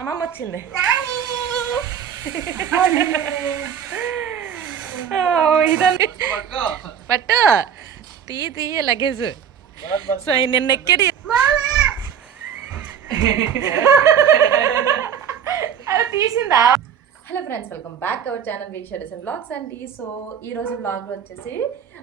అమ్మమ్మ వచ్చింది ఇదండి పట్టు. తీయ తీయ లగేజ్. సో నిన్న ఎక్కడి తీసిందా? Hello friends welcome back our channel week షెడస్ అండ్ బ్లాగ్స్ అండి సో ఈ రోజు బ్లాగ్ వచ్చేసి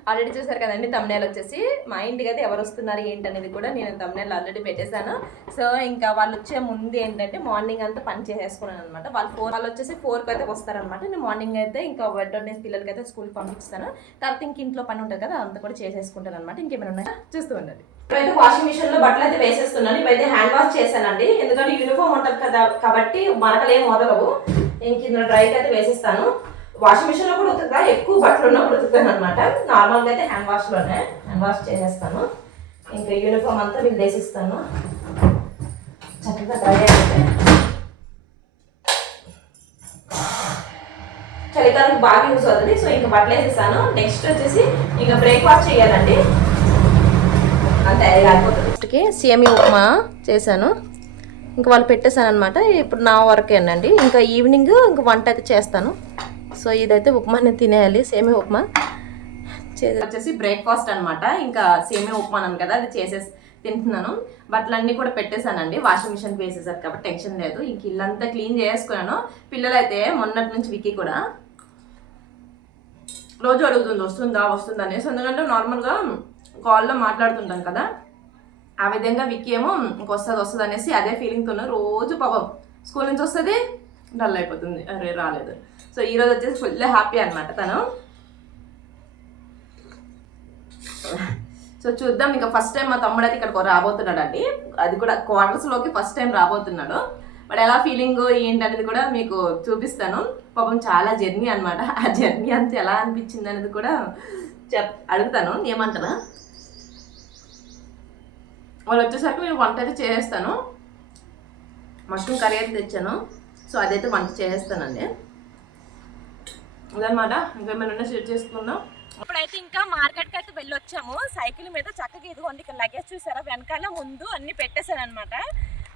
ఆల్రెడీ చూసారు కదండి తమ్నేల్ వచ్చేసి. మా ఇంటికి అయితే ఎవరు వస్తున్నారు ఏంటి అనేది కూడా నేను తమ్నేల్ ఆల్రెడీ పెట్టేశాను. సో ఇంకా వాళ్ళు వచ్చే ముందు ఏంటంటే మార్నింగ్ అంతా పని చేసేసుకున్నాను అనమాట వాళ్ళు ఫోర్ వాళ్ళు వచ్చేసి ఫోర్కి అయితే వస్తారనమాట నేను మార్నింగ్ అయితే ఇంకా వెంటనే పిల్లలకి అయితే స్కూల్ పంపిస్తాను. తర్వాత ఇంక ఇంట్లో పని ఉంటుంది కదా అంతా కూడా చేసేసుకుంటాను అనమాట ఇంకేమైనా ఉన్నాయా? చూస్తూ ఉండండి. ఇప్పుడైతే వాషింగ్ మిషన్లో బట్టలు అయితే వేసేస్తున్నాను. ఇప్పుడైతే హ్యాండ్ వాష్ చేశానండి. ఎందుకంటే యూనిఫామ్ ఉంటుంది కదా కాబట్టి మరకలేం మొదలవు. ఇంక ఇందులో డ్రైకి అయితే వేసేస్తాను. వాషింగ్ మిషన్లో కూడా ఉతుకుతా ఎక్కువ బట్టలు ఉన్నప్పుడు ఉతుకుతాను అనమాట నార్మల్గా అయితే హ్యాండ్ వాష్లోనే హ్యాండ్ వాష్ చేసేస్తాను. ఇంకా యూనిఫామ్ అంతా వీళ్ళు వేసిస్తాను చక్కగా డ్రై అయితే చలికాలం బాగా యూస్ అవుతుంది. సో ఇంకా బట్టలు వేసేసాను. నెక్స్ట్ వచ్చేసి ఇంకా బ్రేక్ఫాస్ట్ చేయాలండి. అంతే లేకపోతే అయిపోతుంది. సేమియా ఉప్మా చేశాను. ఇంకా వాళ్ళు పెట్టేశాను అనమాట ఇప్పుడు నా వరకేనండి. ఇంకా ఈవినింగ్ ఇంకా వంట అయితే చేస్తాను. సో ఇదైతే ఉప్మాని తినేయాలి. సేమే ఉప్మా. చేసి వచ్చేసి బ్రేక్ఫాస్ట్ అనమాట. ఇంకా సేమే ఉప్మా కదా అది చేసేసి తింటున్నాను. బట్టలన్నీ కూడా పెట్టేశానండి. వాషింగ్ మిషన్ వేసేసారు కాబట్టి టెన్షన్ లేదు. ఇంక ఇల్లంతా క్లీన్ చేసుకున్నాను పిల్లలైతే మొన్నటి నుంచి విక్కీ కూడా రోజు అడుగుతుంది వస్తుందా వస్తుందా అనేసి. ఎందుకంటే నార్మల్గా కాల్లో మాట్లాడుతుంటాం కదా. ఆ విధంగా విక్కీ ఏమో ఇంకొస్తుంది వస్తుంది అనేసి అదే ఫీలింగ్తో రోజు పాపం స్కూల్ నుంచి వస్తుంది డల్ అయిపోతుంది. అరే రాలేదు. సో ఈరోజు వచ్చేసి ఫుల్ హ్యాపీ అనమాట తను. సో చూద్దాం. ఇంకా ఫస్ట్ టైం మా తమ్ముడు అయితే ఇక్కడికి రాబోతున్నాడు అండి అది కూడా క్వార్టర్స్లోకి ఫస్ట్ టైం రాబోతున్నాడు. బట్ ఎలా ఫీలింగ్ ఏంటనేది కూడా మీకు చూపిస్తాను. పాపం చాలా జర్నీ అనమాట ఆ జర్నీ అంతా ఎలా అనిపించింది అనేది కూడా చెప్ అడుగుతాను. ఏమంటారా వాళ్ళు వచ్చేసరికి నేను వంట అయితే చేసేస్తాను. మష్రూమ్ కర్రీ అయితే తెచ్చాను. సో అదైతే వంట చేసేస్తానండి. అదనమాట ఇంకేమైనా మేము షేర్ చేసుకుందాం. ఇప్పుడైతే ఇంకా మార్కెట్కి అయితే వెళ్ళొచ్చాము. సైకిల్ మీద చక్కగా ఇదిగోండి ఇక్కడ లగేజ్ చూసారా? వెనకాల ముందు అన్ని పెట్టేశాను అనమాట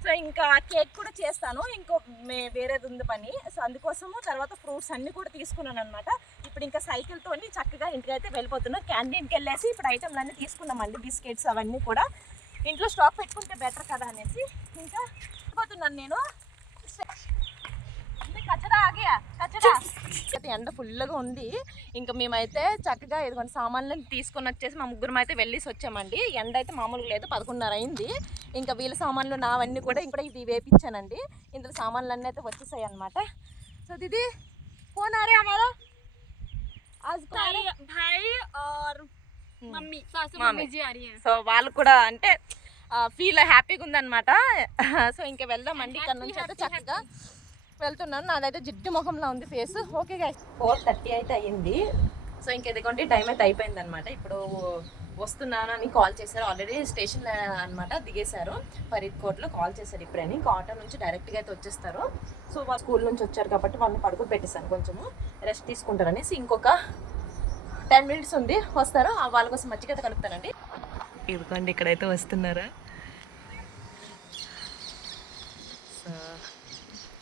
సో ఇంకా కేక్ కూడా చేస్తాను. ఇంకో మే- వేరేది ఉంది పని. సో అందుకోసము తర్వాత ఫ్రూట్స్ అన్నీ కూడా తీసుకున్నాను అనమాట ఇప్పుడు ఇంకా సైకిల్తో చక్కగా ఇంటికి అయితే వెళ్ళిపోతున్నాం క్యాంటీన్కి వెళ్ళేసి ఇప్పుడు ఐటమ్లు అన్నీ తీసుకున్నామండి. బిస్కెట్స్ అవన్నీ కూడా. ఇంట్లో స్టాక్ పెట్టుకుంటే బెటర్ కదా అనేసి ఇంకా పోతున్నాను నేను అంటే కచ్చడా ఆగియా కచ్చడా అయితే ఎండ ఫుల్గా ఉంది ఇంకా మేమైతే చక్కగా ఇదిగోండి సామాన్లు తీసుకొని వచ్చేసి మా ముగ్గురం అయితే వెళ్ళేసి వచ్చామండి ఎండ అయితే మామూలుగా లేదు పదకొండున్నర అయింది ఇంకా వీళ్ళ సామాన్లు నావన్నీ కూడా ఇక్కడ ఇది వేపించానండి ఇందులో సామాన్లు అన్నీ అయితే వచ్చేసాయి అనమాట సో దీది ఫోన్ ఆరే हमारा आज भाई भाई और మమ్మీ. సో వాళ్ళు కూడా అంటే ఫీల్ హ్యాపీగా ఉందన్నమాట. సో ఇంకా వెళ్దాం అండి. ఇక్కడ నుంచి అయితే చక్కగా వెళ్తున్నాను. నాదైతే జిడ్డు ముఖంలో ఉంది ఫేస్ ఓకే గా ఫోర్ థర్టీ అయితే అయ్యింది. సో ఇంకెదిగోండి టైం అయితే అయిపోయింది అనమాట ఇప్పుడు వస్తున్నాను అని కాల్ చేశారు. ఆల్రెడీ స్టేషన్ అనమాట దిగేశారు. ఫరీద్కోట్లో కాల్ చేశారు ఇప్పుడని ఇంకా ఆటో నుంచి డైరెక్ట్గా అయితే వచ్చేస్తారు. సో వాళ్ళు స్కూల్ నుంచి వచ్చారు కాబట్టి వాళ్ళని పడుకో పెట్టేశాను కొంచెము. రెస్ట్ తీసుకుంటారనేసి ఇంకొక టెన్ మినిట్స్ ఉంది వస్తారు ఆ వాళ్ళ కోసం మజ్జిగ కలుపుతానండి. ఇదిగోండి ఇక్కడైతే వస్తున్నారా? సో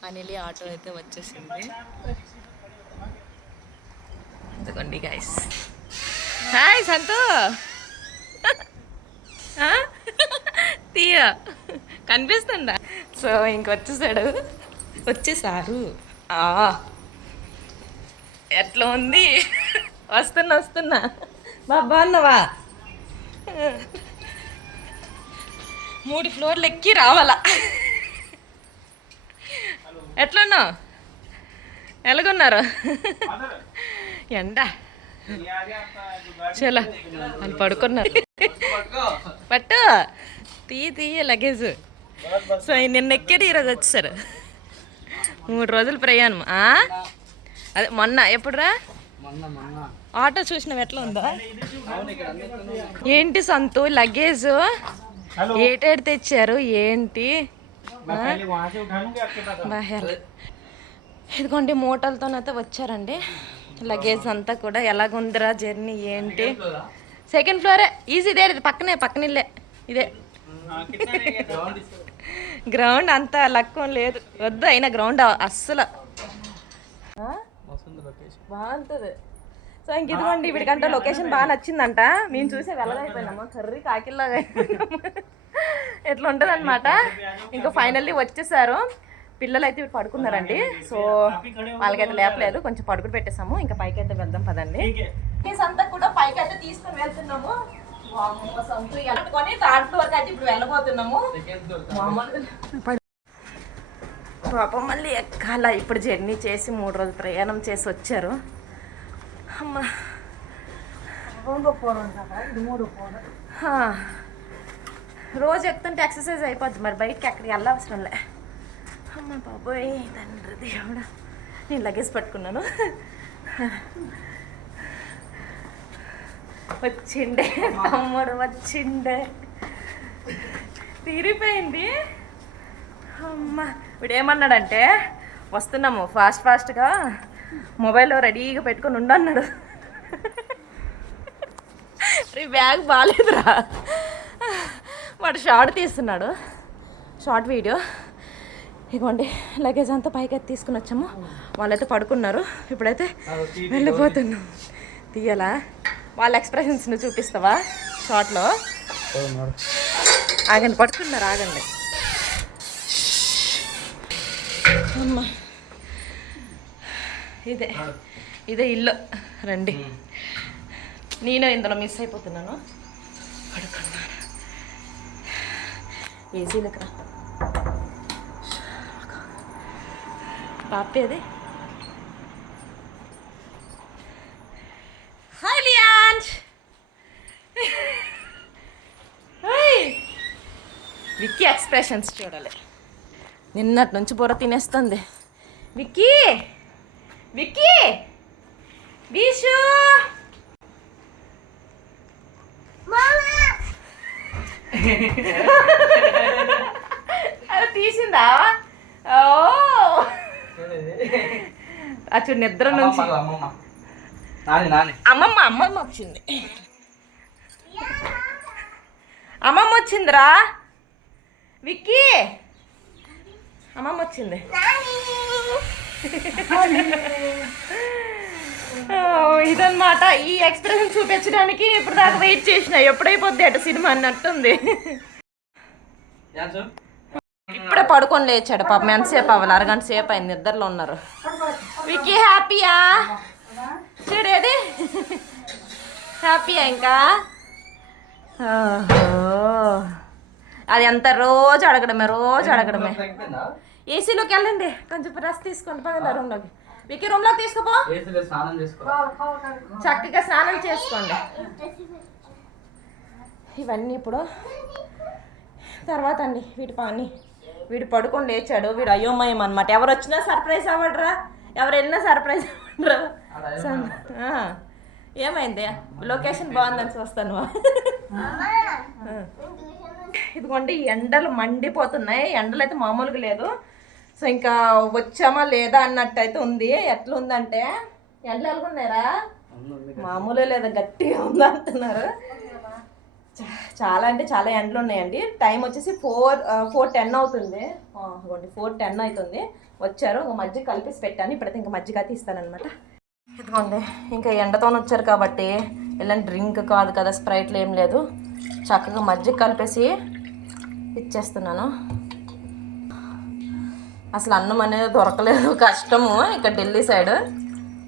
ఫైనలీ ఆటో అయితే వచ్చేసింది. ఇదిగోండి గైస్ హాయ్ సంతు? తీయ? కనిపిస్తుందా? సో ఇంకొచ్చేసాడు వచ్చేసారు. ఆ. ఎట్లా ఉంది? వస్తున్నా వస్తున్నా. బా బాగున్నావా మూడు ఫ్లోర్లు ఎక్కి రావాలా? ఎట్లున్నావు? ఎలాగున్నారు? ఎండ. చలో వాళ్ళు పడుకున్నారు. పట్టు. తీయ తీయ లగేజ్. సో నిన్న ఎక్కాడు ఈరోజు వచ్చారు మూడు రోజులు ప్రయాణం. ఆ? అదే మొన్న ఎప్పుడురా? ఆటో చూసినావు ఎట్లా ఉందో? ఏంటి సంతు? లగేజ్? ఏటేడు తెచ్చారు? ఏంటి. ఇదిగోండి మూటలతోనైతే వచ్చారండి. లగేజ్ అంతా కూడా ఎలాగుందిరా జర్నీ ఏంటి? సెకండ్ ఫ్లోరే ఈజీ ఇదే ఇది పక్కనే పక్కన ఇల్లే. ఇదే. గ్రౌండ్ అంత లక్కం లేదు. వద్దు అయినా గ్రౌండ్ అస్సలు? బాగుంటుంది. సో ఇంక ఇదిగోండి వీడికంటే లొకేషన్ బాగా నచ్చిందంట. మేము చూసే వెళ్ళగైపోయినాము కర్రీ కాకిల్లాగా ఎట్లా ఉంటుంది అనమాట ఇంకా ఫైనల్లీ వచ్చేసారు. పిల్లలు అయితే పడుకున్నారండి. సో వాళ్ళకైతే లేపలేదు. కొంచెం పడుకుని పెట్టేసాము. ఇంకా పైకి అయితే వెళ్దాం పదండి. అంతా కూడా పైకి అయితే తీసుకొని వెళ్తున్నాము. వామ్మో, సంతు ఎట్టుకొని థర్డ్ ఫ్లోర్ అయితే ఇప్పుడు వెళ్ళబోతున్నాము. మామూలుగా పాపం మళ్ళీ ఎక్కాల. ఇప్పుడు జర్నీ చేసి మూడు రోజులు ప్రయాణం చేసి వచ్చారు. అమ్మ. హా. రోజు ఎక్కుతుంటే ఎక్సర్సైజ్ అయిపోద్ది మరి బయటికి ఎక్కడికి వెళ్ళవసరం లే. అమ్మ బాబోయ్ తండ్రి దేవుడా. నేను లగేజ్ పట్టుకున్నాను. వచ్చిండే. తమ్ముడు వచ్చిండే. తీరిపోయింది. అమ్మ. వీడు ఏమన్నాడంటే వస్తున్నాము ఫాస్ట్ ఫాస్ట్గా మొబైల్లో రెడీగా పెట్టుకొని ఉండన్నాడు ఈ బ్యాగ్ బాగాలేదురా వాడు షార్ట్ తీస్తున్నాడు. Short video. ఇగోండి లగేజ్ అంతా పైకి అయితే తీసుకుని వచ్చాము. వాళ్ళైతే పడుకున్నారు. ఇప్పుడైతే వెళ్ళిపోతున్నాం. తీయాలా? వాళ్ళ ఎక్స్ప్రెషన్స్ని చూపిస్తావా? షార్ట్లో. ఆగండి పడుకున్నారు ఆగండి. అమ్మా. ఇదే. ఇదే ఇల్లు. రండి. నేను ఇందులో మిస్ అయిపోతున్నాను. పడుకున్నాను. ఏసీలకు రా. పాపేది హాయ్. విక్కీ ఎక్స్ప్రెషన్స్ చూడాలి. నిన్నటి నుంచి బుర్ర తినేస్తుంది. విక్కీ. విక్కీ! బీషు అది తీసిందా? ఓ! అచ్చు నిద్ర నుంచి. అమ్మమ్మ. నాని నాని. అమ్మమ్మ వచ్చింది. అమ్మమ్మ వచ్చిందిరా. విక్కీ! అమ్మమ్మ వచ్చింది. ఇదన్నమాట. ఈ ఎక్స్ప్రెషన్ చూపించడానికి ఇప్పుడు దాకా వెయిట్ చేసిన. ఎప్పుడైపోద్ది అట సినిమా అన్నట్టుంది. ఇప్పుడే పడుకొని లేచాడు పాపం. ఎంతసేపు అవ్వాలి? అరగంట సేపు అయింది. నిద్రలో ఉన్నారు. విక్కీ హ్యాపీయా? చూడేది హ్యాపీయా ఇంకా. అది ఎంత రోజు అడగడమే రోజు అడగడమే. ఏసీలోకి వెళ్ళండి. కొంచెం రెస్ట్ తీసుకోండి. పదండి రూమ్లోకి విక్కీ రూమ్లోకి తీసుకోపో. ఏసీలో స్నానం చేసుకో. చక్కగా స్నానం చేసుకోండి. ఇవన్నీ ఇప్పుడు తర్వాత అండి వీటి పని. వీడు పడుకొని లేచాడు. వీడు అయోమయం అనమాట ఎవరు వచ్చినా సర్ప్రైజ్ అవ్వడరా? ఎవరు వెళ్ళినా సర్ప్రైజ్ అవ్వడరా. ఏమైంది? లొకేషన్ బాగుందని చూస్తాను. ఇదిగోండి ఎండలు మండిపోతున్నాయి. ఎండలు అయితే మామూలుగా లేదు. సో ఇంకా వచ్చామా లేదా అన్నట్టు అయితే ఉంది ఎట్లా ఉందంటే ఎండలు ఎలాగున్నాయరా మామూలే లేదా గట్టిగా ఉంది అంటున్నారు. చాలా అంటే చాలా ఎండలు ఉన్నాయండి. టైం వచ్చేసి ఫోర్ ఫోర్ టెన్ అవుతుంది. ఫోర్ టెన్ అవుతుంది. వచ్చారు ఒక మజ్జిగ కలిపేసి పెట్టాను. ఇప్పుడైతే ఇంకా మజ్జిగ తీస్తానమాట ఇదిగోండి ఇంకా ఎండతో వచ్చారు కాబట్టి ఇలాంటి డ్రింక్ కాదు కదా స్ప్రైట్లు ఏం లేదు. చక్కగా మజ్జిగ కలిపేసి ఇచ్చేస్తున్నాను. అసలు అన్నం అనేది దొరకలేదు కష్టము. ఇక్కడ ఢిల్లీ సైడ్.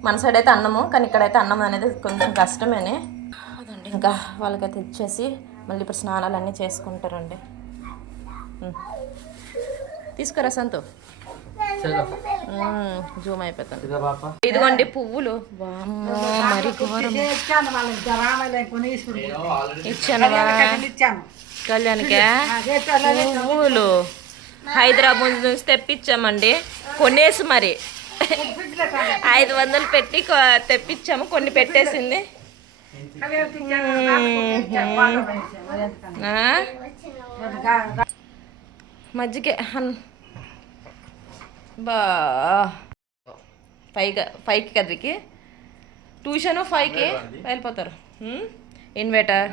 మన సైడ్ అయితే అన్నము కానీ ఇక్కడైతే అన్నం అనేది కొంచెం కష్టమేనే. అదండి ఇంకా వాళ్ళకైతే ఇచ్చేసి మళ్ళీ ఇప్పుడు స్నానాలు అన్నీ చేసుకుంటారండి. తీసుకురా సంతు. జూమ్ పాప ఇదిగోండి పువ్వులు. వామ్మో మరి ఇచ్చాను కళ్యాణ్కే పువ్వులు. హైదరాబాద్ నుంచి తెప్పించామండి. కొనేసి మరి. ఐదు వందలు పెట్టి తెప్పించాము కొన్ని పెట్టేసింది? మజ్జిగే బా ఫైవ్ ఫైవ్కి కదికి ట్యూషన్ ఫైవ్కి వెళ్ళిపోతారు. ఇన్వర్టర్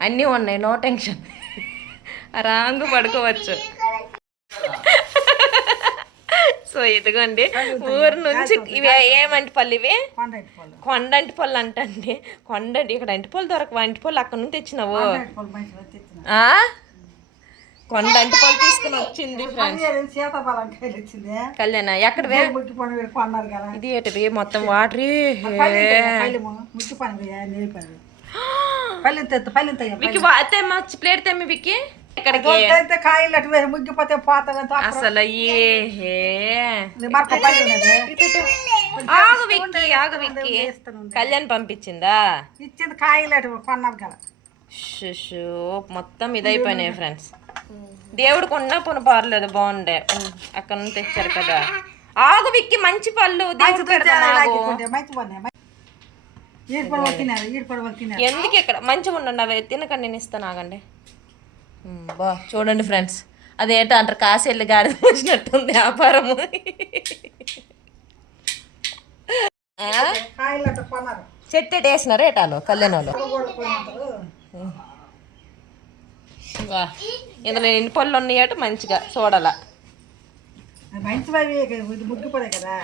అన్నీ ఉన్నాయి నో టెన్షన్. ఆరాంగా పడుకోవచ్చు. సో ఇదిగోండి. ఊరు నుంచి ఇవి ఏమంటి పళ్ళు ఇవి కొండటి పళ్ళు కొండంటి పళ్ళు అంటండి. కొండంటి ఇక్కడ అంటి పళ్ళు దొరకవు. అంటి పళ్ళు అక్కడ నుంచి తెచ్చినావు? కొండ అంటి పళ్ళు తీసుకుని వచ్చింది ఫ్రెండ్స్. కళ్యాణ ఎక్కడవే కదా. ఇది ఏంటిది? మొత్తం వాటర్? వికి తెమ్మ ప్లేట్ తెమ్మి వికి ఇక్కడికి అయితే కాయలు అటు ముగ్గిపోతే పోతా అసలు ఆగు విక్కి ఆగు విక్కి. కళ్యాణ్ పంపించిందా? ఇచ్చింది కాయలు అటు కొన్నారు కదా. మొత్తం ఇదైపోయినాయి ఫ్రెండ్స్. దేవుడికి ఉన్న పున పర్లేదు బాగుండే. అక్కడ నుంచి తెచ్చారు కదా. ఆగు విక్కి మంచి పళ్ళు. ఎందుకు ఇక్కడ? మంచిగా ఉండండి అవి తినకండి నేను ఇస్తాను ఆగండి బా చూడండి ఫ్రెండ్స్. అదేంటో అంటారు కాశీళ్ళు గాడి వచ్చినట్టుంది వ్యాపారము. చెట్టు వేసినారు ఏటాలు కళ్యాణాలు? ఇందులో ఎన్ని పళ్ళు ఉన్నాయట మంచిగా చూడాల.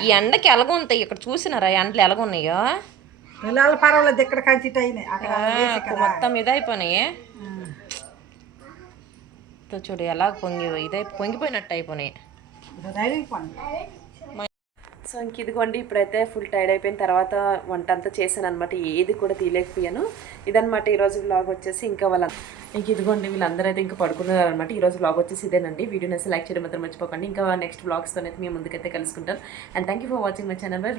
ఈ ఎండకి ఎలాగ ఉంటాయి ఇక్కడ చూసినారా ఎండలు ఎలాగ ఉన్నాయో? పిల్లలు పర్వాలేదు ఇక్కడ కంచిట్ అయినాయి. మొత్తం ఇదైపోయినాయి తో చూడు ఎలా పొంగి ఇదై పొంగిపోయినట్టు అయిపోయినాయి సో ఇంక ఇదిగోండి ఇప్పుడైతే ఫుల్ టైర్డ్ అయిపోయిన తర్వాత వంట అంతా చేశాను అనమాట ఏది కూడా తీయలేకపోయాను. ఇదనమాట ఈరోజు బ్లాగ్ వచ్చేసి ఇంకా వాళ్ళ ఇంక ఇదిగోండి వీళ్ళందరూ అయితే ఇంకా పడుకున్నారు అనమాట ఈరోజు బ్లాగ్ వచ్చేసి ఇదేనండి. వీడియో నచ్చి లైక్ చేయడం మాత్రం మర్చిపోకండి. ఇంకా నెక్స్ట్ బ్లాగ్స్తో అయితే మేము ముందుకైతే కలుసుకుంటాం. And thank you for watching my channel bye